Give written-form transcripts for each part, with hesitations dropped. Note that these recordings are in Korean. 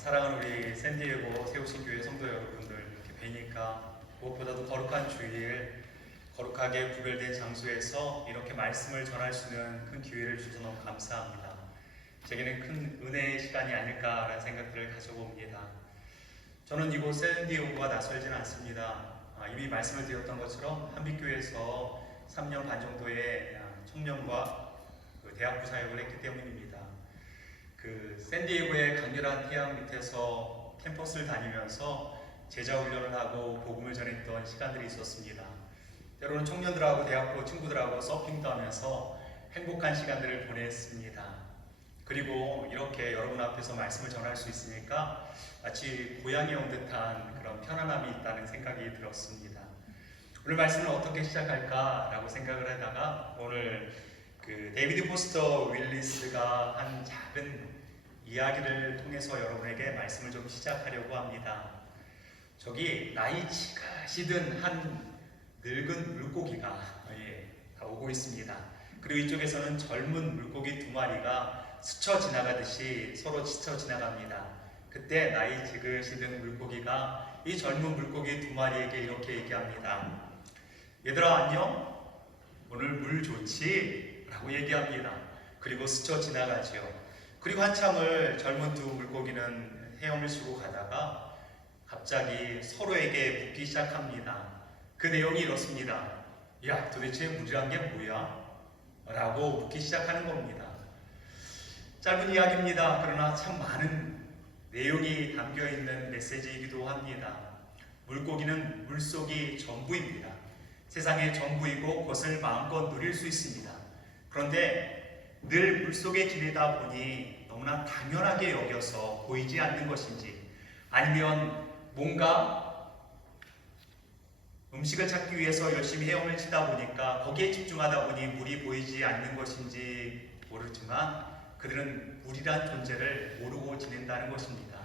사랑하는 우리 샌디에고 세우신교회 성도 여러분들, 이렇게 뵈니까 무엇보다도 거룩한 주일, 거룩하게 구별된 장소에서 이렇게 말씀을 전할 수 있는 큰 기회를 주셔서 너무 감사합니다. 제게는 큰 은혜의 시간이 아닐까라는 생각들을 가져봅니다. 저는 이곳 샌디에고가 낯설지는 않습니다. 이미 말씀을 드렸던 것처럼 한빛교회에서 3년 반 정도의 청년과 대학부 사역을 했기 때문입니다. 샌디에고의 강렬한 태양 밑에서 캠퍼스를 다니면서 제자훈련을 하고 복음을 전했던 시간들이 있었습니다. 때로는 청년들하고 대학교 친구들하고 서핑도 하면서 행복한 시간들을 보냈습니다. 그리고 이렇게 여러분 앞에서 말씀을 전할 수 있으니까 마치 고향에 온 듯한 그런 편안함이 있다는 생각이 들었습니다. 오늘 말씀을 어떻게 시작할까라고 생각을 하다가 오늘 데이비드 포스터 윌리스가 한 작은 이야기를 통해서 여러분에게 말씀을 좀 시작하려고 합니다. 저기 나이치가 시든 한 늙은 물고기가 오고 있습니다. 그리고 이쪽에서는 젊은 물고기 두 마리가 스쳐 지나가듯이 서로 스쳐 지나갑니다. 그때 나이 지그시든 물고기가 이 젊은 물고기 두 마리에게 이렇게 얘기합니다. 얘들아 안녕? 오늘 물 좋지? 라고 얘기합니다. 그리고 스쳐 지나가지요. 그리고 한참을 젊은 두 물고기는 헤엄을 치고 가다가 갑자기 서로에게 묻기 시작합니다. 그 내용이 이렇습니다. 야, 도대체 물이란 게 뭐야? 라고 묻기 시작하는 겁니다. 짧은 이야기입니다. 그러나 참 많은 내용이 담겨있는 메시지이기도 합니다. 물고기는 물속이 전부입니다. 세상의 전부이고 그것을 마음껏 누릴 수 있습니다. 그런데 늘 물속에 지내다 보니 너무나 당연하게 여겨서 보이지 않는 것인지, 아니면 뭔가 음식을 찾기 위해서 열심히 헤엄을 치다 보니까 거기에 집중하다 보니 물이 보이지 않는 것인지 모르지만 그들은 물이란 존재를 모르고 지낸다는 것입니다.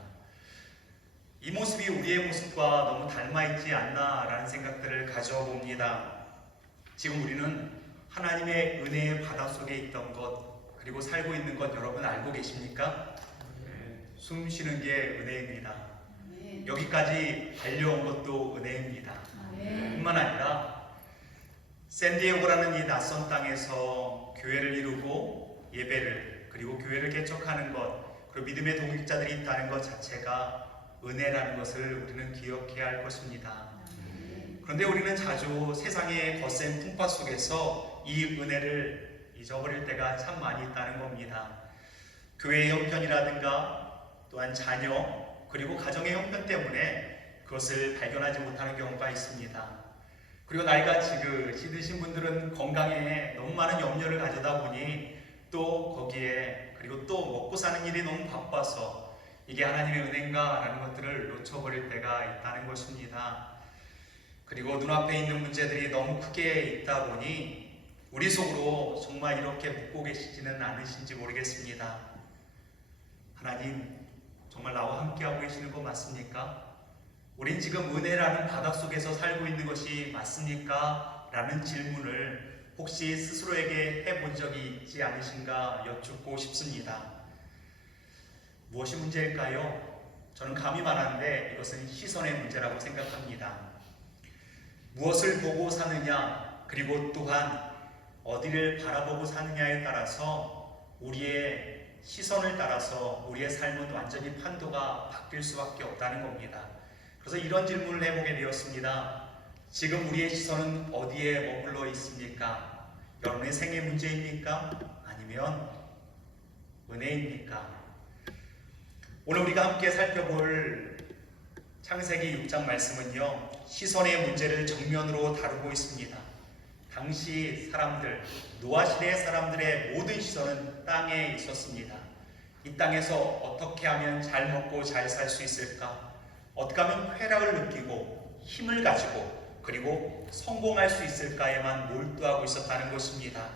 이 모습이 우리의 모습과 너무 닮아있지 않나라는 생각들을 가져봅니다. 지금 우리는 하나님의 은혜의 바닷속에 있던 것, 그리고 살고 있는 것 여러분 알고 계십니까? 숨 쉬는 게 은혜입니다. 여기까지 달려온 것도 은혜입니다. 뿐만 아니라 샌디에고라는 이 낯선 땅에서 교회를 이루고 예배를, 그리고 교회를 개척하는 것, 그리고 믿음의 동역자들이 있다는 것 자체가 은혜라는 것을 우리는 기억해야 할 것입니다. 그런데 우리는 자주 세상의 거센 풍파 속에서 이 은혜를 잊어버릴 때가 참 많이 있다는 겁니다. 교회의 형편이라든가 또한 자녀, 그리고 가정의 형편 때문에 그것을 발견하지 못하는 경우가 있습니다. 그리고 나이가 지드신 분들은 건강에 너무 많은 염려를 가져다 보니 또 거기에, 그리고 또 먹고 사는 일이 너무 바빠서 이게 하나님의 은혜인가 라는 것들을 놓쳐버릴 때가 있다는 것입니다. 그리고 눈앞에 있는 문제들이 너무 크게 있다 보니 우리 속으로 정말 이렇게 묻고 계시지는 않으신지 모르겠습니다. 하나님, 정말 나와 함께하고 계시는 거 맞습니까? 우린 지금 은혜라는 바닥 속에서 살고 있는 것이 맞습니까? 라는 질문을 혹시 스스로에게 해본 적이 있지 않으신가 여쭙고 싶습니다. 무엇이 문제일까요? 저는 감이 많았는데 이것은 시선의 문제라고 생각합니다. 무엇을 보고 사느냐, 그리고 또한 어디를 바라보고 사느냐에 따라서 우리의 시선을 따라서 우리의 삶은 완전히 판도가 바뀔 수밖에 없다는 겁니다. 그래서 이런 질문을 해보게 되었습니다. 지금 우리의 시선은 어디에 머물러 있습니까? 여러분의 생애 문제입니까? 아니면 은혜입니까? 오늘 우리가 함께 살펴볼 창세기 6장 말씀은요, 시선의 문제를 정면으로 다루고 있습니다. 당시 사람들, 노아 시대의 사람들의 모든 시선은 땅에 있었습니다. 이 땅에서 어떻게 하면 잘 먹고 잘 살 수 있을까? 어떻게 하면 쾌락을 느끼고 힘을 가지고 그리고 성공할 수 있을까에만 몰두하고 있었다는 것입니다.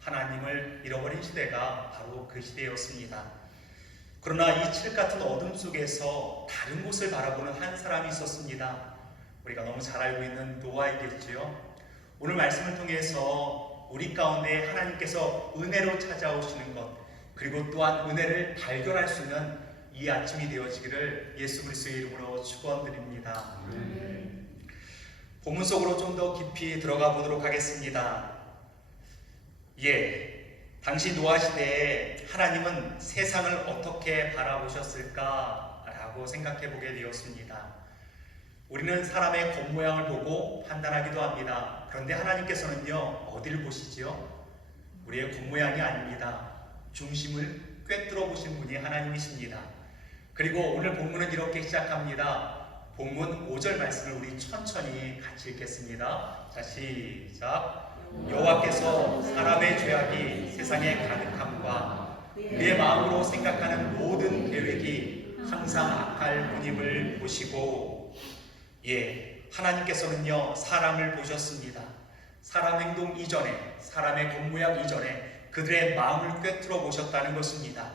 하나님을 잃어버린 시대가 바로 그 시대였습니다. 그러나 이 칠 같은 어둠 속에서 다른 곳을 바라보는 한 사람이 있었습니다. 우리가 너무 잘 알고 있는 노아이겠지요. 오늘 말씀을 통해서 우리 가운데 하나님께서 은혜로 찾아오시는 것, 그리고 또한 은혜를 발견할 수 있는 이 아침이 되어지기를 예수 그리스도의 이름으로 축원드립니다. 본문 속으로 좀 더 깊이 들어가 보도록 하겠습니다. 당시 노아 시대에 하나님은 세상을 어떻게 바라보셨을까라고 생각해 보게 되었습니다. 우리는 사람의 겉모양을 보고 판단하기도 합니다. 그런데 하나님께서는요, 어디를 보시지요? 우리의 겉모양이 아닙니다. 중심을 꿰뚫어 보신 분이 하나님이십니다. 그리고 오늘 본문은 이렇게 시작합니다. 본문 5절 말씀을 우리 천천히 같이 읽겠습니다. 자, 시작. 여호와께서 사람의 죄악이 세상에 가득함과 그의 마음으로 생각하는 모든 계획이 항상 악할 뿐임을 보시고, 하나님께서는요, 사람을 보셨습니다. 사람 행동 이전에, 사람의 겉모양 이전에 그들의 마음을 꿰뚫어 보셨다는 것입니다.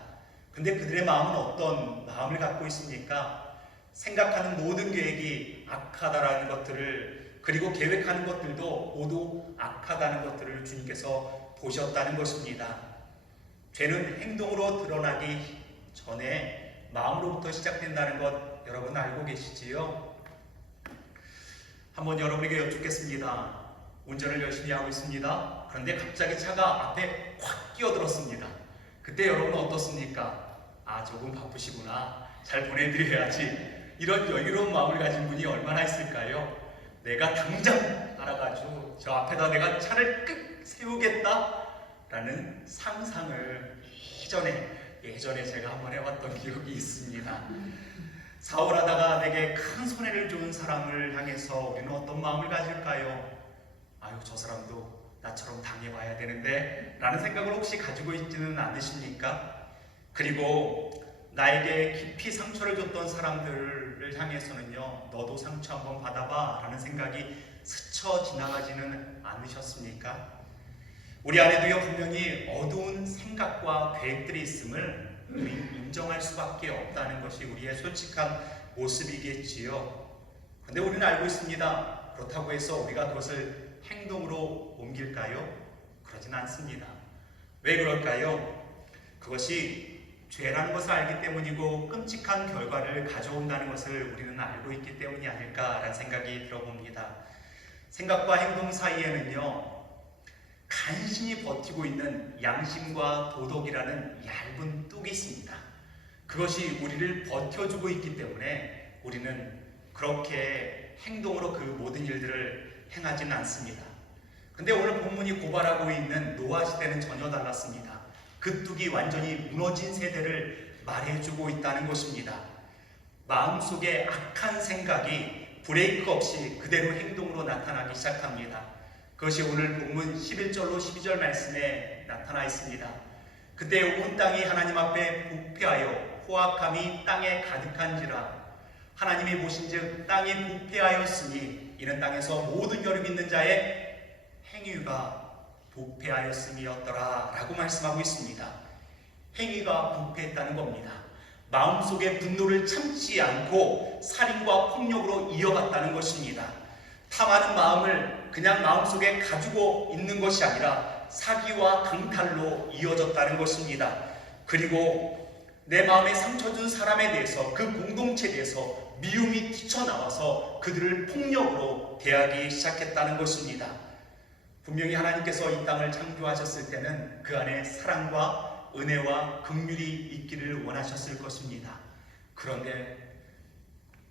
근데 그들의 마음은 어떤 마음을 갖고 있습니까? 생각하는 모든 계획이 악하다라는 것들을, 그리고 계획하는 것들도 모두 악하다는 것들을 주님께서 보셨다는 것입니다. 죄는 행동으로 드러나기 전에 마음으로부터 시작된다는 것 여러분 알고 계시지요? 한번 여러분에게 여쭙겠습니다. 운전을 열심히 하고 있습니다. 그런데 갑자기 차가 앞에 확 끼어들었습니다. 그때 여러분은 어떻습니까? 조금 바쁘시구나. 잘 보내드려야지. 이런 여유로운 마음을 가진 분이 얼마나 있을까요? 내가 당장 알아가지고 저 앞에다 내가 차를 끄 세우겠다라는 상상을 예전에 제가 한번 해봤던 기억이 있습니다. 사업하다가 내게 큰 손해를 준 사람을 향해서 우리는 어떤 마음을 가질까요? 저 사람도 나처럼 당해봐야 되는데 라는 생각을 혹시 가지고 있지는 않으십니까? 그리고 나에게 깊이 상처를 줬던 사람들을 향해서는요, 너도 상처 한번 받아봐 라는 생각이 스쳐 지나가지는 않으셨습니까? 우리 안에도요, 분명히 어두운 생각과 계획들이 있음을 인정할 수밖에 없다는 것이 우리의 솔직한 모습이겠지요. 그런데 우리는 알고 있습니다. 그렇다고 해서 우리가 그것을 행동으로 옮길까요? 그러진 않습니다. 왜 그럴까요? 그것이 죄라는 것을 알기 때문이고 끔찍한 결과를 가져온다는 것을 우리는 알고 있기 때문이 아닐까라는 생각이 들어봅니다. 생각과 행동 사이에는요, 간신히 버티고 있는 양심과 도덕이라는 얇은 뚝이 있습니다. 그것이 우리를 버텨주고 있기 때문에 우리는 그렇게 행동으로 그 모든 일들을 행하지는 않습니다. 근데 오늘 본문이 고발하고 있는 노아 시대는 전혀 달랐습니다. 그 뚝이 완전히 무너진 세대를 말해주고 있다는 것입니다. 마음속에 악한 생각이 브레이크 없이 그대로 행동으로 나타나기 시작합니다. 그것이 오늘 본문 11절로 12절 말씀에 나타나 있습니다. 그때 온 땅이 하나님 앞에 부패하여 포악함이 땅에 가득한지라. 하나님이 보신즉 땅이 부패하였으니 이는 땅에서 모든 여력 있는 자의 행위가 부패하였음이었더라 라고 말씀하고 있습니다. 행위가 부패했다는 겁니다. 마음속에 분노를 참지 않고 살인과 폭력으로 이어갔다는 것입니다. 탐하는 마음을 그냥 마음속에 가지고 있는 것이 아니라 사기와 강탈로 이어졌다는 것입니다. 그리고 내 마음에 상처 준 사람에 대해서, 그 공동체에 대해서 미움이 튀쳐나와서 그들을 폭력으로 대하기 시작했다는 것입니다. 분명히 하나님께서 이 땅을 창조하셨을 때는 그 안에 사랑과 은혜와 긍휼이 있기를 원하셨을 것입니다. 그런데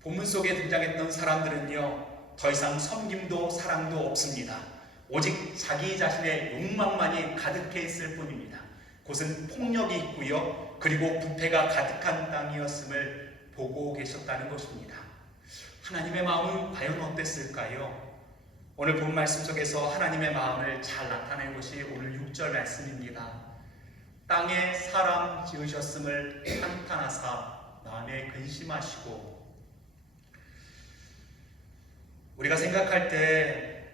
본문 속에 등장했던 사람들은요, 더 이상 섬김도 사랑도 없습니다. 오직 자기 자신의 욕망만이 가득해 있을 뿐입니다. 곳은 폭력이 있고요, 그리고 부패가 가득한 땅이었음을 보고 계셨다는 것입니다. 하나님의 마음은 과연 어땠을까요? 오늘 본 말씀 속에서 하나님의 마음을 잘 나타낸 것이 오늘 6절 말씀입니다. 땅에 사람 지으셨음을 한탄하사 마음에 근심하시고. 우리가 생각할 때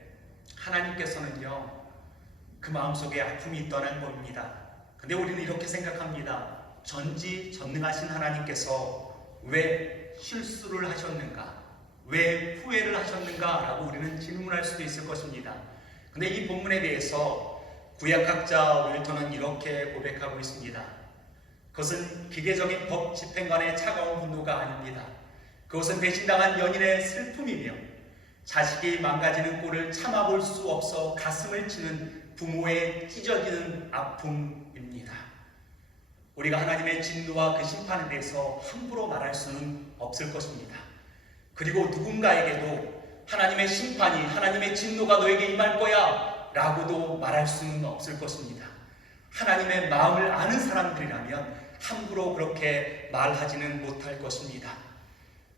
하나님께서는요, 그 마음속에 아픔이 있다는 겁니다. 근데 우리는 이렇게 생각합니다. 전지전능하신 하나님께서 왜 실수를 하셨는가? 왜 후회를 하셨는가? 라고 우리는 질문할 수도 있을 것입니다. 근데 이 본문에 대해서 구약학자 윌턴은 이렇게 고백하고 있습니다. 그것은 기계적인 법 집행관의 차가운 분노가 아닙니다. 그것은 배신당한 연인의 슬픔이며 자식이 망가지는 꼴을 참아볼 수 없어 가슴을 치는 부모의 찢어지는 아픔입니다. 우리가 하나님의 진노와 그 심판에 대해서 함부로 말할 수는 없을 것입니다. 그리고 누군가에게도 하나님의 심판이, 하나님의 진노가 너에게 임할 거야 라고도 말할 수는 없을 것입니다. 하나님의 마음을 아는 사람들이라면 함부로 그렇게 말하지는 못할 것입니다.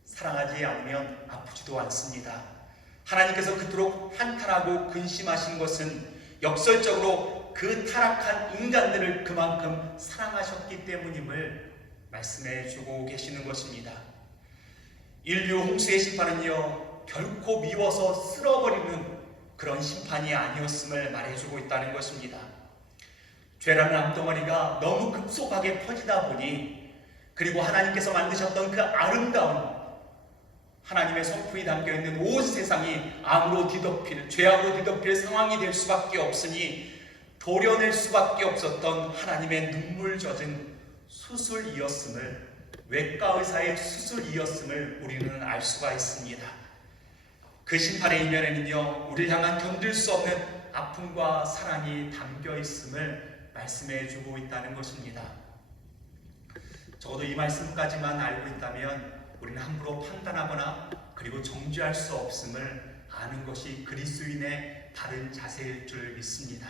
사랑하지 않으면 아프지도 않습니다. 하나님께서 그토록 한탄하고 근심하신 것은 역설적으로 그 타락한 인간들을 그만큼 사랑하셨기 때문임을 말씀해 주고 계시는 것입니다. 인류 홍수의 심판은요, 결코 미워서 쓸어버리는 그런 심판이 아니었음을 말해주고 있다는 것입니다. 죄라는 암덩어리가 너무 급속하게 퍼지다 보니, 그리고 하나님께서 만드셨던 그 아름다운 하나님의 성품이 담겨있는 온 세상이 암으로 뒤덮일, 죄악으로 뒤덮일 상황이 될 수밖에 없으니 도려낼 수밖에 없었던 하나님의 눈물 젖은 수술이었음을, 외과 의사의 수술이었음을 우리는 알 수가 있습니다. 그 심판의 이면에는요, 우리를 향한 견딜 수 없는 아픔과 사랑이 담겨 있음을 말씀해 주고 있다는 것입니다. 적어도 이 말씀까지만 알고 있다면 우리는 함부로 판단하거나 그리고 정죄할 수 없음을 아는 것이 그리스도인의 바른 자세일 줄 믿습니다.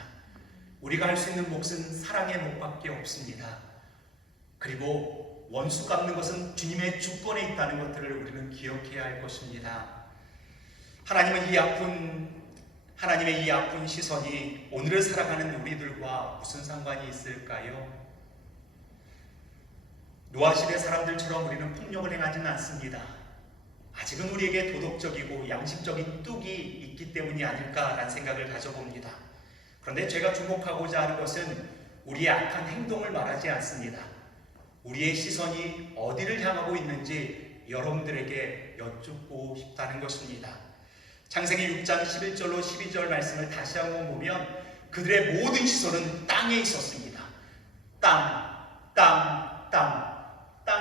우리가 할 수 있는 몫은 사랑의 몫밖에 없습니다. 그리고 원수 갚는 것은 주님의 주권에 있다는 것들을 우리는 기억해야 할 것입니다. 하나님의 이 아픈 시선이 오늘을 살아가는 우리들과 무슨 상관이 있을까요? 노아 시대 사람들처럼 우리는 폭력을 행하지는 않습니다. 아직은 우리에게 도덕적이고 양심적인 뚝이 있기 때문이 아닐까라는 생각을 가져봅니다. 그런데 제가 주목하고자 하는 것은 우리의 악한 행동을 말하지 않습니다. 우리의 시선이 어디를 향하고 있는지 여러분들에게 여쭙고 싶다는 것입니다. 창세기 6장 11절로 12절 말씀을 다시 한번 보면 그들의 모든 시선은 땅에 있었습니다.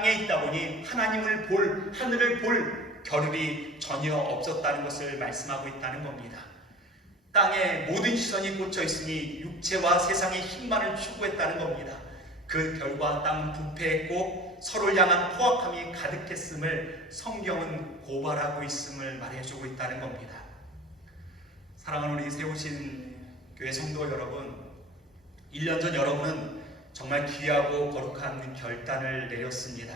땅에 있다 보니 하나님을 볼, 하늘을 볼 겨를이 전혀 없었다는 것을 말씀하고 있다는 겁니다. 땅에 모든 시선이 꽂혀 있으니 육체와 세상의 힘만을 추구했다는 겁니다. 그 결과 땅은 부패했고 서로를 향한 포악함이 가득했음을 성경은 고발하고 있음을 말해주고 있다는 겁니다. 사랑하는 우리 세우신 교회 성도 여러분, 1년 전 여러분은 정말 귀하고 거룩한 결단을 내렸습니다.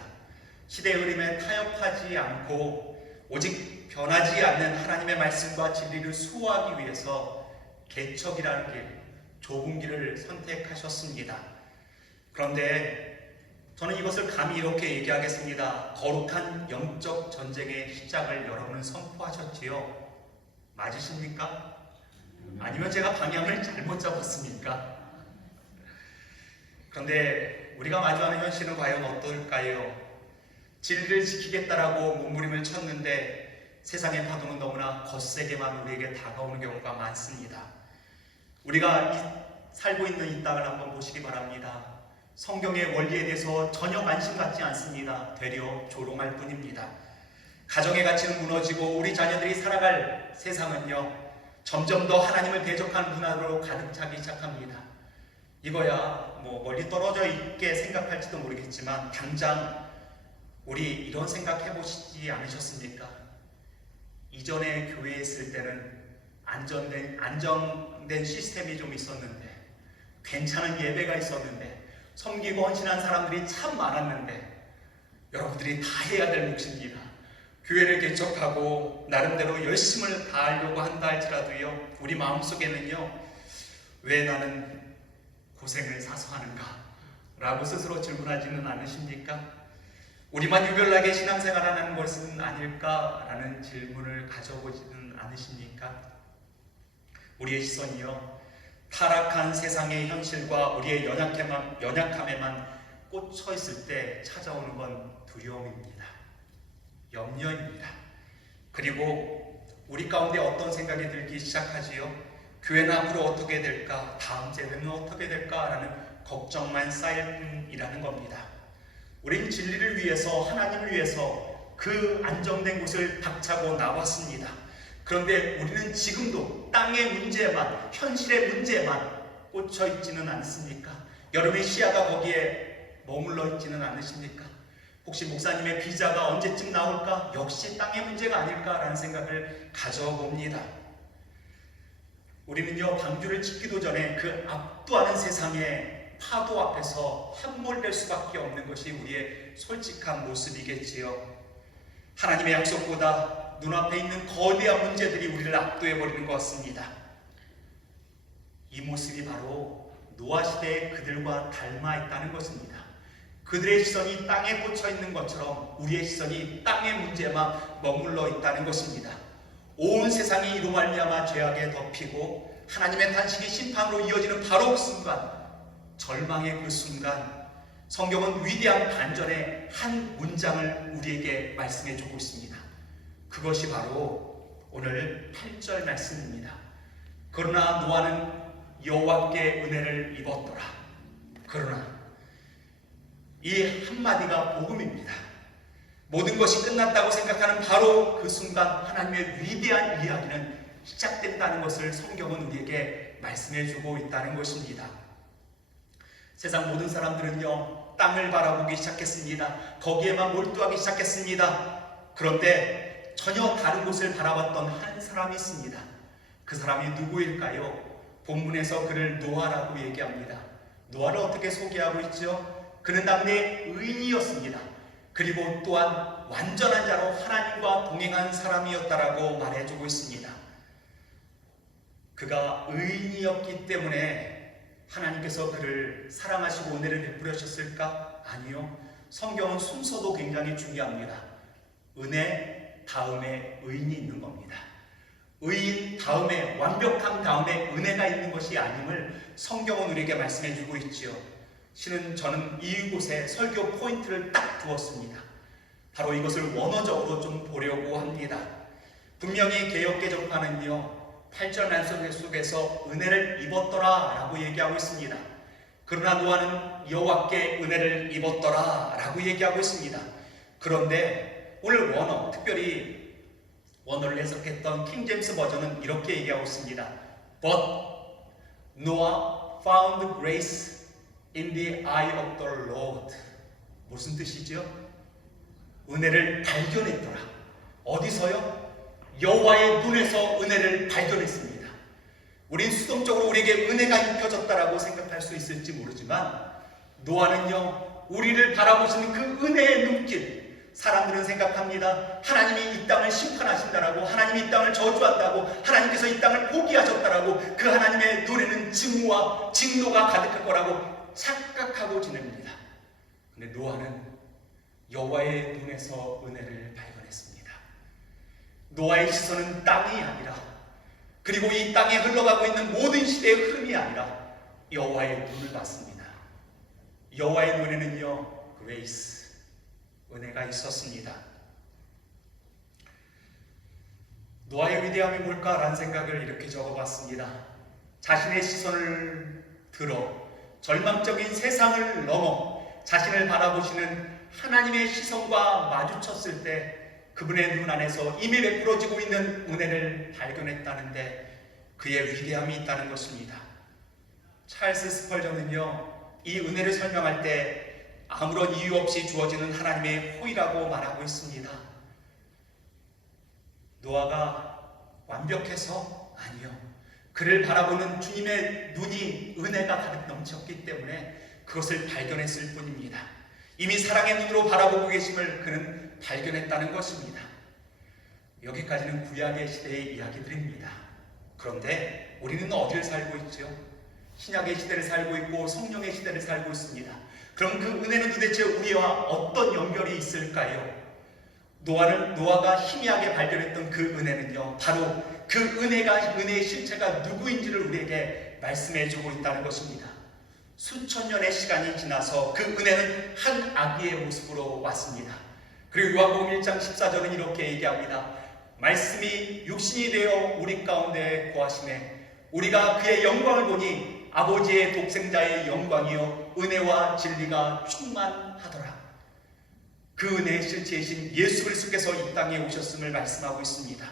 시대의 흐름에 타협하지 않고 오직 변하지 않는 하나님의 말씀과 진리를 수호하기 위해서 개척이라는 길, 좁은 길을 선택하셨습니다. 그런데 저는 이것을 감히 이렇게 얘기하겠습니다. 거룩한 영적 전쟁의 시작을 여러분은 선포하셨지요? 맞으십니까? 아니면 제가 방향을 잘못 잡았습니까? 그런데 우리가 마주하는 현실은 과연 어떨까요? 진리를 지키겠다라고 몸부림을 쳤는데 세상의 파도는 너무나 거세게만 우리에게 다가오는 경우가 많습니다. 우리가 살고 있는 이 땅을 한번 보시기 바랍니다. 성경의 원리에 대해서 전혀 관심 갖지 않습니다. 되려 조롱할 뿐입니다. 가정의 가치는 무너지고 우리 자녀들이 살아갈 세상은요, 점점 더 하나님을 대적하는 문화로 가득 차기 시작합니다. 이거야 멀리 떨어져 있게 생각할지도 모르겠지만 당장 우리 이런 생각 해보시지 않으셨습니까? 이전에 교회에 있을 때는 안정된 시스템이 좀 있었는데, 괜찮은 예배가 있었는데, 섬기고 헌신한 사람들이 참 많았는데, 여러분들이 다 해야 될 몫입니다. 교회를 개척하고 나름대로 열심을 다하려고 한다 할지라도요, 우리 마음속에는요, 왜 나는 고생을 사서 하는가? 라고 스스로 질문하지는 않으십니까? 우리만 유별나게 신앙생활하는 것은 아닐까라는 질문을 가져보지는 않으십니까? 우리의 시선이요, 타락한 세상의 현실과 우리의 연약함에만 꽂혀 있을 때 찾아오는 건 두려움입니다. 염려입니다. 그리고 우리 가운데 어떤 생각이 들기 시작하지요? 교회는 앞으로 어떻게 될까? 다음 세대는 어떻게 될까? 라는 걱정만 쌓일 뿐이라는 겁니다. 우린 진리를 위해서, 하나님을 위해서 그 안정된 곳을 박차고 나왔습니다. 그런데 우리는 지금도 땅의 문제에만, 현실의 문제에만 꽂혀 있지는 않습니까? 여러분의 시야가 거기에 머물러 있지는 않으십니까? 혹시 목사님의 비자가 언제쯤 나올까? 역시 땅의 문제가 아닐까라는 생각을 가져봅니다. 우리는요, 방주를 짓기도 전에 그 압도하는 세상의 파도 앞에서 함몰될 수밖에 없는 것이 우리의 솔직한 모습이겠지요. 하나님의 약속보다 눈앞에 있는 거대한 문제들이 우리를 압도해버리는 것 같습니다. 이 모습이 바로 노아 시대의 그들과 닮아 있다는 것입니다. 그들의 시선이 땅에 꽂혀 있는 것처럼 우리의 시선이 땅의 문제만 머물러 있다는 것입니다. 온 세상이 이로 말미암아 죄악에 덮이고 하나님의 단식이 심판으로 이어지는 바로 그 순간, 절망의 그 순간, 성경은 위대한 반전의 한 문장을 우리에게 말씀해 주고 있습니다. 그것이 바로 오늘 8절 말씀입니다. 그러나 노아는 여호와께 은혜를 입었더라. 그러나 이 한마디가 복음입니다. 모든 것이 끝났다고 생각하는 바로 그 순간 하나님의 위대한 이야기는 시작된다는 것을 성경은 우리에게 말씀해 주고 있다는 것입니다. 세상 모든 사람들은요, 땅을 바라보기 시작했습니다. 거기에만 몰두하기 시작했습니다. 그런데 전혀 다른 곳을 바라봤던 한 사람이 있습니다. 그 사람이 누구일까요? 본문에서 그를 노아라고 얘기합니다. 노아를 어떻게 소개하고 있죠? 그는 당대 의인이었습니다. 그리고 또한 완전한 자로 하나님과 동행한 사람이었다라고 말해주고 있습니다. 그가 의인이었기 때문에 하나님께서 그를 사랑하시고 은혜를 베풀어 주셨을까? 아니요. 성경은 순서도 굉장히 중요합니다. 은혜 다음에 의인이 있는 겁니다. 의인 다음에, 완벽함 다음에 은혜가 있는 것이 아님을 성경은 우리에게 말씀해 주고 있지요. 실은 저는 이곳에 설교 포인트를 딱 두었습니다. 바로 이것을 원어적으로 좀 보려고 합니다. 분명히 개역개정판은요, 8절 말씀 속에서 은혜를 입었더라 라고 얘기하고 있습니다. 그러나 노아는 여호와께 은혜를 입었더라 라고 얘기하고 있습니다. 그런데 오늘 원어, 특별히 원어를 해석했던 킹제임스 버전은 이렇게 얘기하고 있습니다. But Noah found grace in the eye of the Lord. 무슨 뜻이죠? 은혜를 발견했더라. 어디서요? 여호와의 눈에서 은혜를 발견했습니다. 우린 수동적으로 우리에게 은혜가 입혀졌다라고 생각할 수 있을지 모르지만 노아는요, 우리를 바라보시는 그 은혜의 눈길, 사람들은 생각합니다. 하나님이 이 땅을 심판하신다라고, 하나님이 이 땅을 저주한다고, 하나님께서 이 땅을 포기하셨다라고, 그 하나님의 눈에는 증오와 진노가 가득할 거라고 착각하고 지냅니다. 근데 노아는 여호와의 눈에서 은혜를 발견했습니다. 노아의 시선은 땅이 아니라, 그리고 이 땅에 흘러가고 있는 모든 시대의 흐름이 아니라 여호와의 눈을 봤습니다. 여호와의 눈에는요, 그레이스, 은혜가 있었습니다. 노아의 위대함이 뭘까라는 생각을 이렇게 적어봤습니다. 자신의 시선을 들어 절망적인 세상을 넘어 자신을 바라보시는 하나님의 시선과 마주쳤을 때 그분의 눈 안에서 이미 베풀어지고 있는 은혜를 발견했다는데 그의 위대함이 있다는 것입니다. 찰스 스펄전은요, 이 은혜를 설명할 때 아무런 이유 없이 주어지는 하나님의 호의라고 말하고 있습니다. 노아가 완벽해서? 아니요. 그를 바라보는 주님의 눈이 은혜가 가득 넘쳤기 때문에 그것을 발견했을 뿐입니다. 이미 사랑의 눈으로 바라보고 계심을 그는 발견했다는 것입니다. 여기까지는 구약의 시대의 이야기들입니다. 그런데 우리는 어디를 살고 있죠? 신약의 시대를 살고 있고 성령의 시대를 살고 있습니다. 그럼 그 은혜는 도대체 우리와 어떤 연결이 있을까요? 노아가 희미하게 발견했던 그 은혜는요, 바로 그 은혜의 실체가 누구인지를 우리에게 말씀해주고 있다는 것입니다. 수천 년의 시간이 지나서 그 은혜는 한 아기의 모습으로 왔습니다. 그리고 요한복음 1장 14절은 이렇게 얘기합니다. 말씀이 육신이 되어 우리 가운데 거하시매 우리가 그의 영광을 보니 아버지의 독생자의 영광이요 은혜와 진리가 충만하더라. 그 은혜의 실체이신 예수 그리스도께서 이 땅에 오셨음을 말씀하고 있습니다.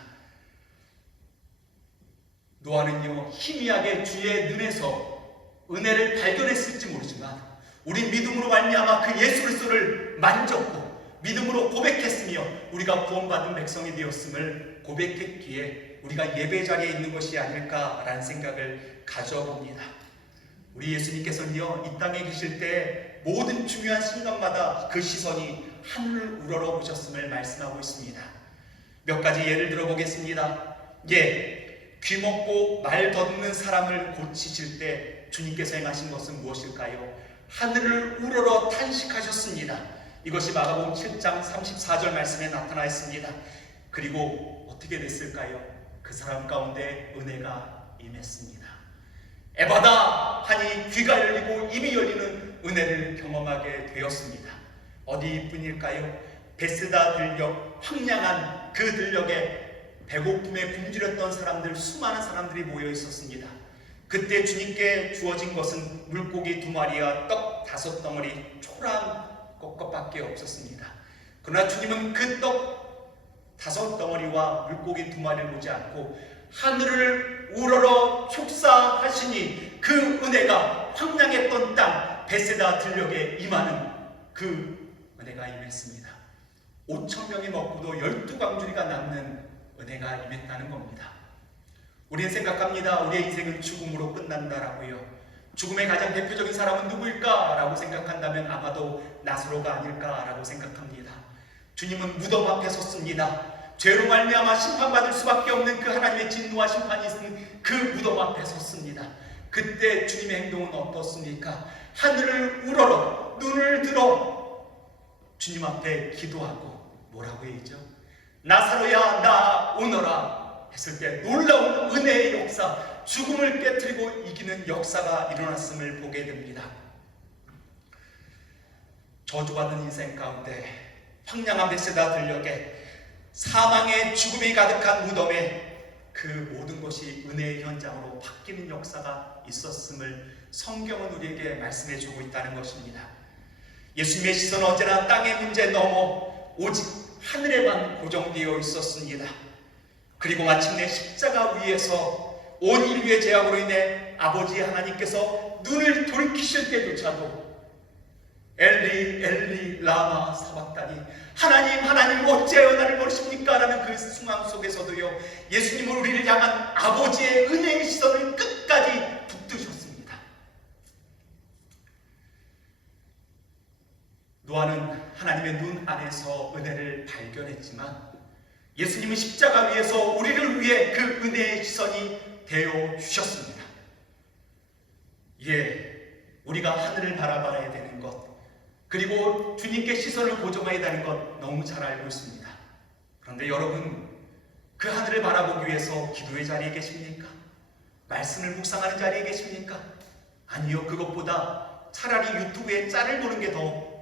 노아는요, 희미하게 주의 눈에서 은혜를 발견했을지 모르지만 우리 믿음으로 말미암아 그 예수 그리스도를 만졌고 믿음으로 고백했으며 우리가 구원받은 백성이 되었음을 고백했기에 우리가 예배 자리에 있는 것이 아닐까라는 생각을 가져봅니다. 우리 예수님께서는요, 이 땅에 계실 때 모든 중요한 순간마다 그 시선이 하늘을 우러러 보셨음을 말씀하고 있습니다. 몇 가지 예를 들어보겠습니다. 귀먹고 말 더듬는 사람을 고치실 때 주님께서 행하신 것은 무엇일까요? 하늘을 우러러 탄식하셨습니다. 이것이 마가복음 7장 34절 말씀에 나타나 있습니다. 그리고 어떻게 됐을까요? 그 사람 가운데 은혜가 임했습니다. 에바다 하니 귀가 열리고 입이 열리는 은혜를 경험하게 되었습니다. 어디뿐일까요? 베스다 들녘, 황량한 그 들녘에 배고픔에 굶주렸던 사람들, 수많은 사람들이 모여 있었습니다. 그때 주님께 주어진 것은 물고기 2마리와 떡 5덩어리, 초라한 것밖에 없었습니다. 그러나 주님은 그 떡 5덩어리와 물고기 2마리를 보지 않고 하늘을 우러러 축사하시니 그 은혜가 황량했던 땅 베세다 들녘에 임하는 그 은혜가 임했습니다. 5,000명이 먹고도 12광주리가 남는 은혜가 임했다는 겁니다. 우리는 생각합니다. 우리의 인생은 죽음으로 끝난다라고요. 죽음의 가장 대표적인 사람은 누구일까? 라고 생각한다면 아마도 나사로가 아닐까라고 생각합니다. 주님은 무덤 앞에 섰습니다. 죄로 말미암아 심판받을 수밖에 없는 그 하나님의 진노와 심판이 있는 그 무덤 앞에 섰습니다. 그때 주님의 행동은 어떻습니까? 하늘을 우러러 눈을 들어 주님 앞에 기도하고 뭐라고 했죠? 나사로야 나 오너라 했을 때 놀라운 은혜의 역사, 죽음을 깨뜨리고 이기는 역사가 일어났음을 보게 됩니다. 저주받은 인생 가운데 황량한 베세다 들녘에 사망의 죽음이 가득한 무덤에 그 모든 것이 은혜의 현장으로 바뀌는 역사가 있었음을 성경은 우리에게 말씀해 주고 있다는 것입니다. 예수님의 시선은 언제나 땅의 문제 넘어 오직 하늘에만 고정되어 있었습니다. 그리고 마침내 십자가 위에서 온 인류의 죄악으로 인해 아버지 하나님께서 눈을 돌이키실 때조차도 엘리 엘리 라마 사박다니 하나님 하나님 어찌하여 나를 버리십니까? 라는 그 순간 속에서도요, 예수님은 우리를 향한 아버지의 은혜의 시선을 끝까지 붙드셨습니다. 노아는 하나님의 눈 안에서 은혜를 발견했지만 예수님은 십자가 위에서 우리를 위해 그 은혜의 시선이 되어 주셨습니다. 우리가 하늘을 바라봐야 되는 것, 그리고 주님께 시선을 고정해야 되는 것 너무 잘 알고 있습니다. 그런데 여러분, 그 하늘을 바라보기 위해서 기도의 자리에 계십니까? 말씀을 묵상하는 자리에 계십니까? 아니요, 그것보다 차라리 유튜브에 짤을 보는 게 더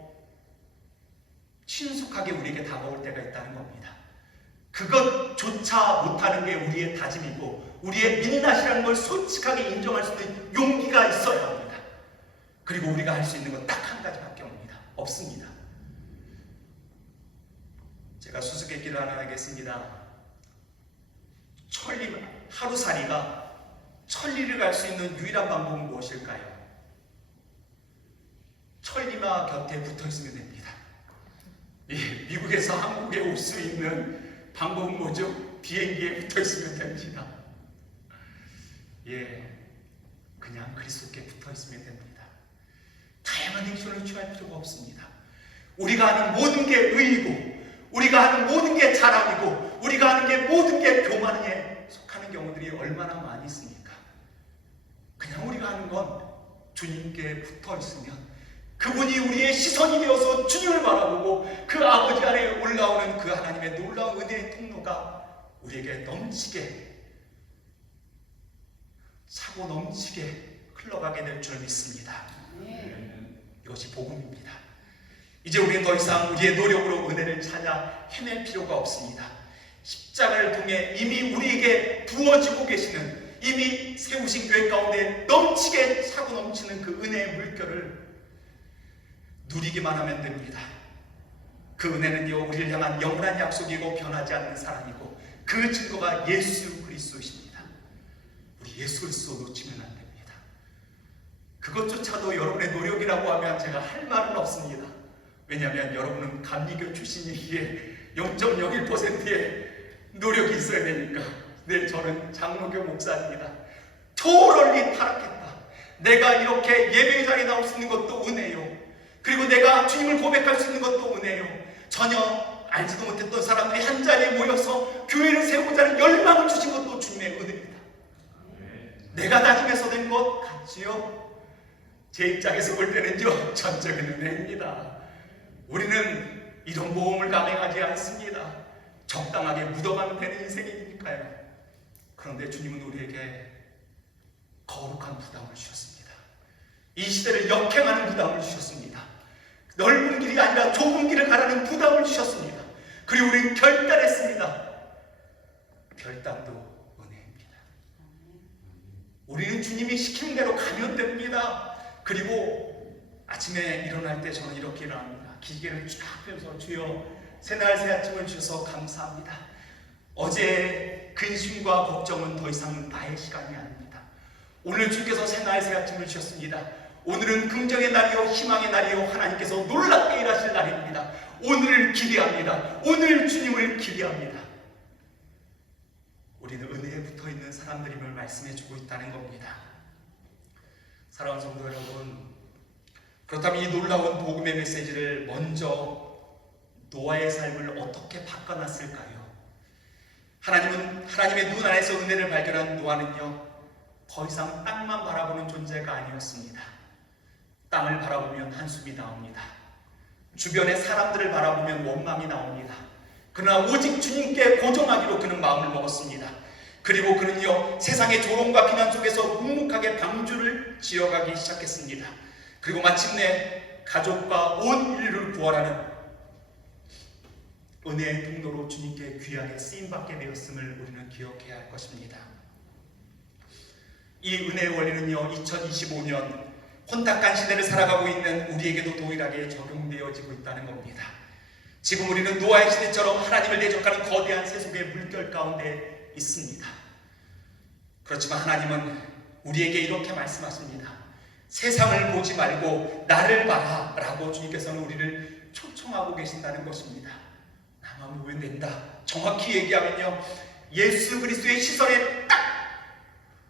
친숙하게 우리에게 다가올 때가 있다는 겁니다. 그것조차 못하는 게 우리의 다짐이고 우리의 민낯이라는 걸 솔직하게 인정할 수 있는 용기가 있어야 합니다. 그리고 우리가 할 수 있는 건 딱 한 가지밖에 없습니다. 제가 수수께끼를 하나 하겠습니다. 하루살이가 천리를 갈 수 있는 유일한 방법은 무엇일까요? 천리마 곁에 붙어 있으면 됩니다. 미국에서 한국에 올 수 있는 방법은 뭐죠? 비행기에 붙어 있으면 됩니다. 그냥 그리스도께 붙어 있으면 됩니다. 다양한 액션을 취할 필요가 없습니다. 우리가 하는 모든 게 의이고, 우리가 하는 모든 게 자랑이고, 우리가 하는 게 모든 게 교만에 속하는 경우들이 얼마나 많이 있습니까? 그냥 우리가 하는 건 주님께 붙어 있으면 그분이 우리의 시선이 되어서 주님을 바라보고 그 아버지 안에 올라오는 그 하나님의 놀라운 은혜의 통로가 우리에게 넘치게, 차고 넘치게 흘러가게 될 줄 믿습니다. 이것이 복음입니다. 이제 우리는 더 이상 우리의 노력으로 은혜를 찾아 헤맬 필요가 없습니다. 십자가를 통해 이미 우리에게 부어지고 계시는, 이미 세우신 교회 가운데 넘치게 차고 넘치는 그 은혜의 물결을 누리기만 하면 됩니다. 그 은혜는요, 우리를 향한 영원한 약속이고 변하지 않는 사랑이고 그 증거가 예수 그리스도이십니다. 우리 예수 그리스도 놓치면 안 됩니다. 그것조차도 여러분의 노력이라고 하면 제가 할 말은 없습니다. 왜냐하면 여러분은 감리교 출신이기에 0.01%의 노력이 있어야 되니까. 네, 저는 장로교 목사입니다. 토럴리 타락했다. 내가 이렇게 예배 자리에 나올 수 있는 것도 은혜요. 그리고 내가 주님을 고백할 수 있는 것도 은혜요. 전혀 알지도 못했던 사람들이 한 자리에 모여서 교회를 세우고자 하는 열망을 주신 것도 주님의 은혜입니다. 내가 다짐해서 된 것 같지요? 제 입장에서 볼 때는요, 전적인 은혜입니다. 우리는 이런 모험을 감행하지 않습니다. 적당하게 묻어가면 되는 인생이니까요. 그런데 주님은 우리에게 거룩한 부담을 주셨습니다. 이 시대를 역행하는 부담을 주셨습니다. 넓은 길이 아니라 좁은 길을 가라는 부담을 주셨습니다. 그리고 우리는 결단했습니다. 결단도 은혜입니다. 우리는 주님이 시키는 대로 가면 됩니다. 그리고 아침에 일어날 때 저는 이렇게 일어납니다. 기계를 쫙 펴면서 주여 새날 새 아침을 주셔서 감사합니다. 어제의 근심과 걱정은 더 이상 나의 시간이 아닙니다. 오늘 주께서 새날 새 아침을 주셨습니다. 오늘은 긍정의 날이요 희망의 날이요 하나님께서 놀랍게 일하실 날입니다. 오늘을 기대합니다. 오늘 주님을 기대합니다. 우리는 은혜에 붙어있는 사람들임을 말씀해주고 있다는 겁니다. 사랑하는 성도 여러분, 그렇다면 이 놀라운 복음의 메시지를 먼저 노아의 삶을 어떻게 바꿔놨을까요? 하나님의 눈 안에서 은혜를 발견한 노아는요, 더 이상 땅만 바라보는 존재가 아니었습니다. 땅을 바라보면 한숨이 나옵니다. 주변의 사람들을 바라보면 원망이 나옵니다. 그러나 오직 주님께 고정하기로 그는 마음을 먹었습니다. 그리고 그는요, 세상의 조롱과 비난 속에서 묵묵하게 방주를 지어가기 시작했습니다. 그리고 마침내 가족과 온 인류를 구원하는 은혜의 통로로 주님께 귀하게 쓰임받게 되었음을 우리는 기억해야 할 것입니다. 이 은혜의 원리는요, 2025년 혼탁한 시대를 살아가고 있는 우리에게도 동일하게 적용되어지고 있다는 겁니다. 지금 우리는 노아의 시대처럼 하나님을 대적하는 거대한 세속의 물결 가운데 있습니다. 그렇지만 하나님은 우리에게 이렇게 말씀하십니다. 세상을 보지 말고 나를 봐라 라고 주님께서는 우리를 초청하고 계신다는 것입니다. 나만 보면 된다. 정확히 얘기하면요, 예수 그리스도의 시선에 딱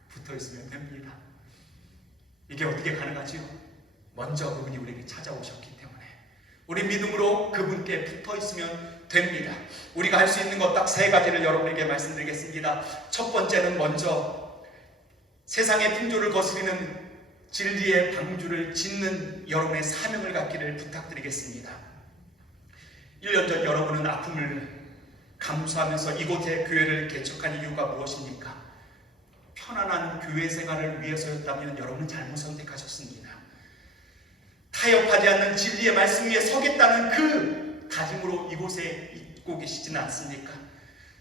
붙어 있으면 됩니다. 이게 어떻게 가능하지요? 먼저 그분이 우리에게 찾아오셨기 때문에 우리 믿음으로 그분께 붙어 있으면 됩니다. 우리가 할 수 있는 것 딱 세 가지를 여러분에게 말씀드리겠습니다. 첫 번째는 먼저 세상의 풍조를 거스리는 진리의 방주를 짓는 여러분의 사명을 갖기를 부탁드리겠습니다. 1년 전 여러분은 아픔을 감수하면서 이곳에 교회를 개척한 이유가 무엇입니까? 편안한 교회 생활을 위해서였다면 여러분은 잘못 선택하셨습니다. 타협하지 않는 진리의 말씀 위에 서겠다는 그 다짐으로 이곳에 있고 계시지는 않습니까?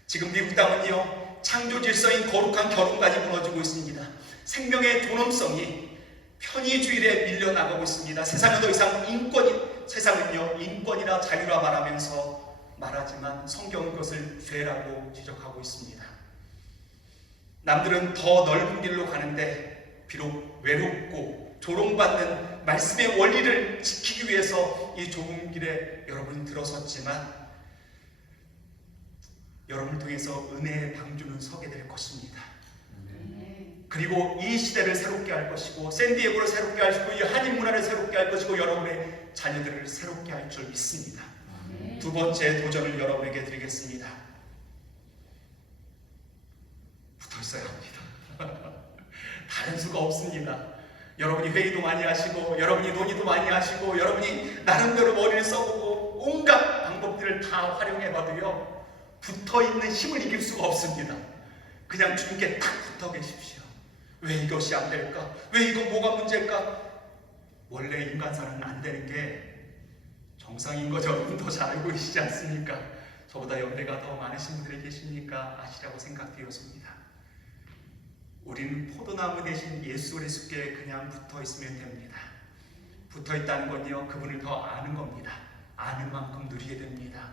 지금 미국 땅은요, 창조 질서인 거룩한 결혼관이 무너지고 있습니다. 생명의 존엄성이 편의주의에 밀려나가고 있습니다. 세상은 더 이상 세상은요, 인권이라 자유라 말하지만 성경은 그것을 죄라고 지적하고 있습니다. 남들은 더 넓은 길로 가는데 비록 외롭고 조롱받는 말씀의 원리를 지키기 위해서 이 좁은 길에 여러분이 들어섰지만 여러분을 통해서 은혜의 방주는 서게 될 것입니다. 그리고 이 시대를 새롭게 할 것이고 샌디에고를 새롭게 할 것이고 이 한인 문화를 새롭게 할 것이고 여러분의 자녀들을 새롭게 할 줄 믿습니다. 두 번째 도전을 여러분에게 드리겠습니다. 붙어 있어야 합니다. 다른 수가 없습니다. 여러분이 회의도 많이 하시고 여러분이 논의도 많이 하시고 여러분이 나름대로 머리를 써보고 온갖 방법들을 다 활용해봐도요, 붙어있는 힘을 이길 수가 없습니다. 그냥 주님께 딱 붙어 계십시오. 왜 이것이 안 될까? 왜 이거 뭐가 문제일까? 원래 인간사는 안 되는 게 정상인 거죠. 여러분 더 잘 알고 계시지 않습니까? 저보다 연배가 더 많으신 분들이 계십니까? 아시라고 생각되었습니다. 우리는 포도나무 대신 예수 그리스도께 그냥 붙어 있으면 됩니다. 붙어 있다는 건요, 그분을 더 아는 겁니다. 아는 만큼 누리게 됩니다.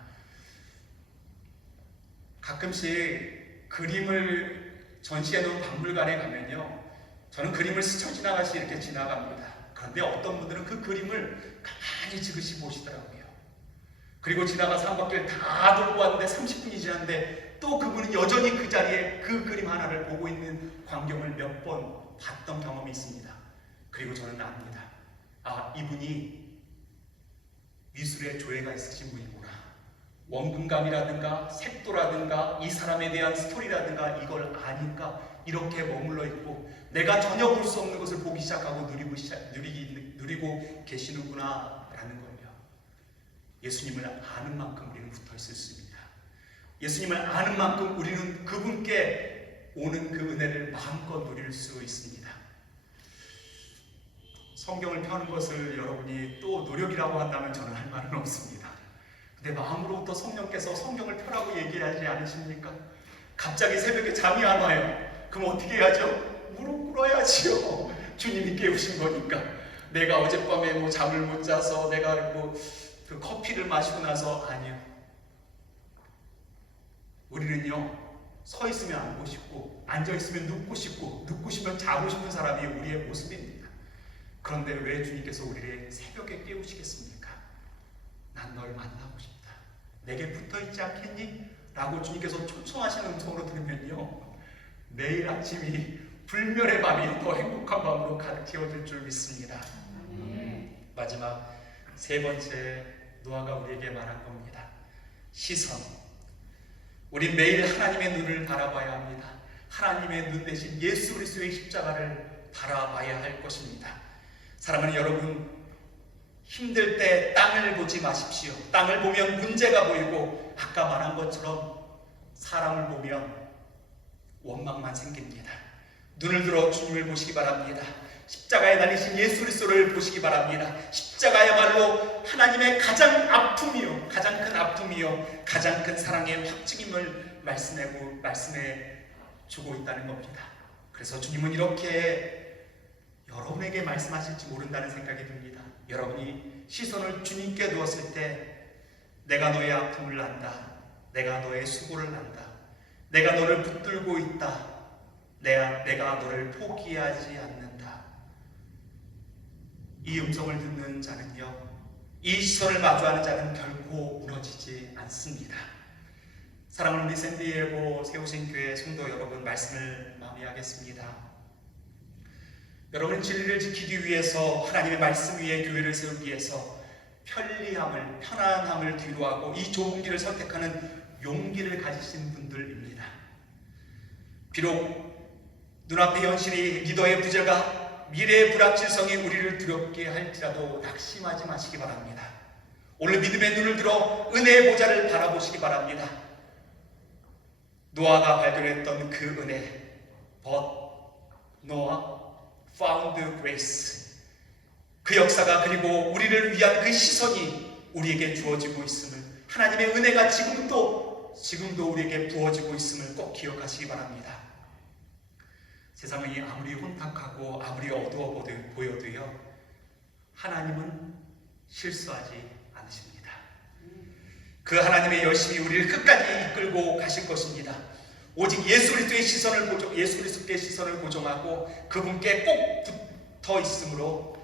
가끔씩 그림을 전시해 놓은 박물관에 가면요, 저는 그림을 스쳐 지나가시 이렇게 지나갑니다. 그런데 어떤 분들은 그 그림을 가만히 지그시 보시더라고요. 그리고 지나가서 한 바퀴를 다 돌고 왔는데 30분이 지났는데 또 그분은 여전히 그 자리에 그 그림 하나를 보고 있는 광경을 몇 번 봤던 경험이 있습니다. 그리고 저는 압니다. 아, 이분이 미술에 조예가 있으신 분이구나. 원근감이라든가 색도라든가 이 사람에 대한 스토리라든가 이걸 아니까 이렇게 머물러 있고 내가 전혀 볼 수 없는 것을 보기 시작하고 누리고 계시는구나 라는 거예요. 예수님을 아는 만큼 우리는 붙어 있을 수 있습니다. 예수님을 아는 만큼 우리는 그분께 오는 그 은혜를 마음껏 누릴 수 있습니다. 성경을 펴는 것을 여러분이 또 노력이라고 한다면 저는 할 말은 없습니다. 근데 마음으로부터 성령께서 성경을 펴라고 얘기하지 않으십니까? 갑자기 새벽에 잠이 안 와요. 그럼 어떻게 해야죠? 무릎 꿇어야지요. 주님이 깨우신 거니까. 내가 어젯밤에 뭐 잠을 못 자서 내가 뭐 그 커피를 마시고 나서 아니요. 우리는요, 서 있으면 앉고 싶고 앉아 있으면 눕고 싶고 눕고 싶으면 자고 싶은 사람이 우리의 모습입니다. 그런데 왜 주님께서 우리를 새벽에 깨우시겠습니까? 난 널 만나고 싶다. 내게 붙어 있지 않겠니? 라고 주님께서 초청하시는 음성으로 들으면요, 내일 아침이 불멸의 밤이 더 행복한 밤으로 가득 채워질 줄 믿습니다. 마지막 세 번째 노아가 우리에게 말한 겁니다. 시선. 우리 매일 하나님의 눈을 바라봐야 합니다. 하나님의 눈 대신 예수 그리스도의 십자가를 바라봐야 할 것입니다. 사랑하는 여러분, 힘들 때 땅을 보지 마십시오. 땅을 보면 문제가 보이고 아까 말한 것처럼 사람을 보면 원망만 생깁니다. 눈을 들어 주님을 보시기 바랍니다. 십자가에 달리신 예수 그리스도를 보시기 바랍니다. 십자가야말로 하나님의 가장 가장 큰 아픔이요, 가장 큰 사랑의 확증임을 말씀해 주고 있다는 겁니다. 그래서 주님은 이렇게 여러분에게 말씀하실지 모른다는 생각이 듭니다. 여러분이 시선을 주님께 두었을 때 내가 너의 아픔을 안다. 내가 너의 수고를 안다. 내가 너를 붙들고 있다. 내가 너를 포기하지 않는다. 이 음성을 듣는 자는요, 이 시선을 마주하는 자는 결코 무너지지 않습니다. 사랑하는 우리 샌디에고 세우신 교회 성도 여러분, 말씀을 마무리하겠습니다. 여러분, 진리를 지키기 위해서, 하나님의 말씀 위에 교회를 세우기 위해서 편안함을 뒤로하고 이 좁은 길을 선택하는 용기를 가지신 분들입니다. 비록 눈앞의 현실이 리더의 부재가 미래의 불확실성이 우리를 두렵게 할지라도 낙심하지 마시기 바랍니다. 오늘 믿음의 눈을 들어 은혜의 보좌를 바라보시기 바랍니다. 노아가 발견했던 그 은혜, but Noah found grace. 그 역사가, 그리고 우리를 위한 그 시선이 우리에게 주어지고 있음을, 하나님의 은혜가 지금도 우리에게 부어지고 있음을 꼭 기억하시기 바랍니다. 세상이 아무리 혼탁하고 아무리 어두워 보여도요, 하나님은 실수하지 않으십니다. 그 하나님의 열심히 우리를 끝까지 이끌고 가실 것입니다. 오직 예수 그리스도의 시선을 고정하고 그분께 꼭 붙어 있으므로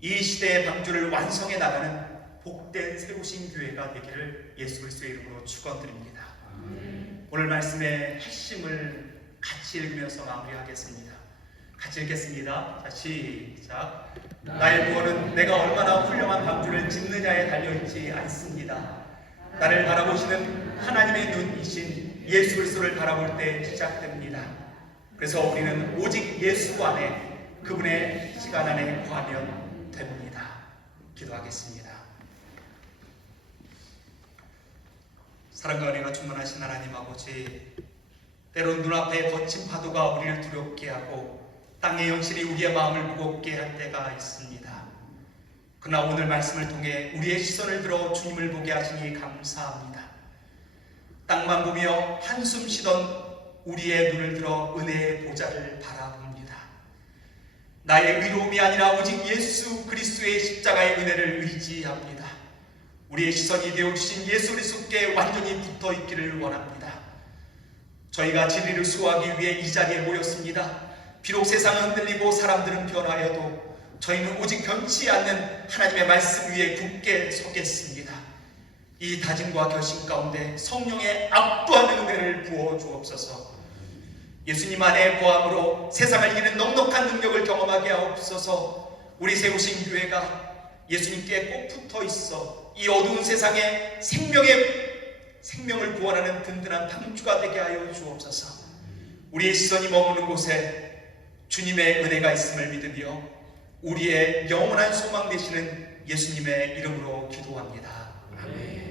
이 시대의 방주를 완성해 나가는 복된 세우신 교회가 되기를 예수 그리스도의 이름으로 축원드립니다. 오늘 말씀의 핵심을 같이 읽으면서 마무리하겠습니다. 같이 읽겠습니다. 자, 시작. 나의 구원은 내가 얼마나 훌륭한 방주를 짓느냐에 달려있지 않습니다. 나를 바라보시는 하나님의 눈이신 예수 그리스도를 바라볼 때 시작됩니다. 그래서 우리는 오직 예수 안에, 그분의 시간 안에 거하면 됩니다. 기도하겠습니다. 사랑과 은혜가 충만하신 하나님 아버지, 때론 눈앞에 거친 파도가 우리를 두렵게 하고 땅의 현실이 우리의 마음을 무겁게 할 때가 있습니다. 그러나 오늘 말씀을 통해 우리의 시선을 들어 주님을 보게 하시니 감사합니다. 땅만 보며 한숨 쉬던 우리의 눈을 들어 은혜의 보좌를 바라봅니다. 나의 의로움이 아니라 오직 예수 그리스도의 십자가의 은혜를 의지합니다. 우리의 시선이 되어주신 예수 그리스도께 완전히 붙어 있기를 원합니다. 저희가 진리를 수호하기 위해 이 자리에 모였습니다. 비록 세상은 흔들리고 사람들은 변화해도 저희는 오직 변치 않는 하나님의 말씀 위에 굳게 서겠습니다. 이 다짐과 결심 가운데 성령의 압도하는 은혜를 부어 주옵소서. 예수님 안에 거함으로 세상을 이기는 넉넉한 능력을 경험하게 하옵소서. 우리 세우신 교회가 예수님께 꼭 붙어 있어 이 어두운 세상에 생명을 구원하는 든든한 방주가 되게 하여 주옵소서. 우리의 시선이 머무는 곳에 주님의 은혜가 있음을 믿으며 우리의 영원한 소망 되시는 예수님의 이름으로 기도합니다. 아멘.